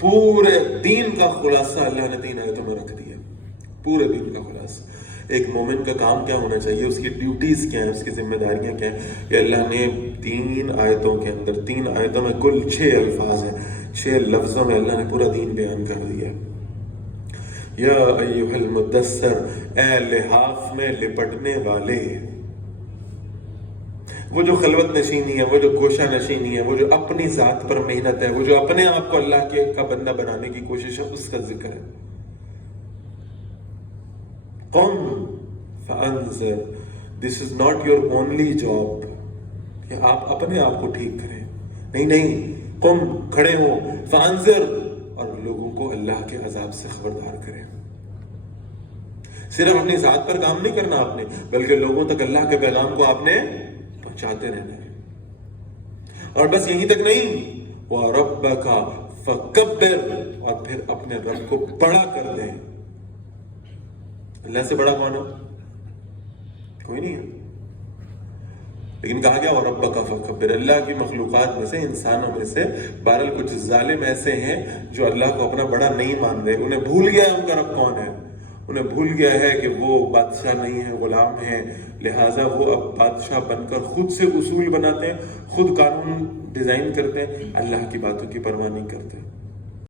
پورے دین کا خلاصہ اللہ نے 3 آیتوں میں رکھ دیا. پورے دین کا خلاصہ. ایک مومن کا کام کیا ہونا چاہیے, اس کی ڈیوٹیز کیا ہیں, اس کی ذمہ داریاں کیا ہیں, کہ اللہ نے 3 آیتوں کے اندر, 3 آیتوں میں کل 6 الفاظ ہیں, 6 لفظوں میں اللہ نے پورا دین بیان کر دیا. یا ایھا المدثر, اے لحاف میں لپٹنے والے. وہ جو خلوت نشینی ہے, وہ جو گوشہ نشینی ہے, وہ جو اپنی ذات پر محنت ہے, وہ جو اپنے آپ کو اللہ کا بندہ بنانے کی کوشش ہے, اس کا ذکر ہے. قم فانذر, this is not your only job کہ آپ اپنے آپ کو ٹھیک کریں. نہیں, قم, کھڑے ہو, فانذر, اور لوگوں کو اللہ کے عذاب سے خبردار کریں. صرف اپنی ذات پر کام نہیں کرنا آپ نے, بلکہ لوگوں تک اللہ کے پیغام کو آپ نے پہنچاتے رہنا ہے. اور بس یہیں تک نہیں, وَرَبَّكَ فَكَبِّرْ, اور پھر اپنے رب کو بڑا کر دیں. اللہ سے بڑا کون ہے؟ کوئی نہیں ہے. لیکن کہا گیا وَرَبَّكَ فَكَبِّرْ, اللہ کی مخلوقات میں سے, انسانوں میں سے بہرحال کچھ ظالم ایسے ہیں جو اللہ کو اپنا بڑا نہیں مان رہے. انہیں بھول گیا ہے ان کا رب کون ہے, انہیں بھول گیا ہے کہ وہ بادشاہ نہیں ہے, غلام ہیں. لہٰذا وہ اب بادشاہ بن کر خود سے اصول بناتے ہیں, خود قانون ڈیزائن کرتے ہیں, اللہ کی باتوں کی پرواہ نہیں کرتے.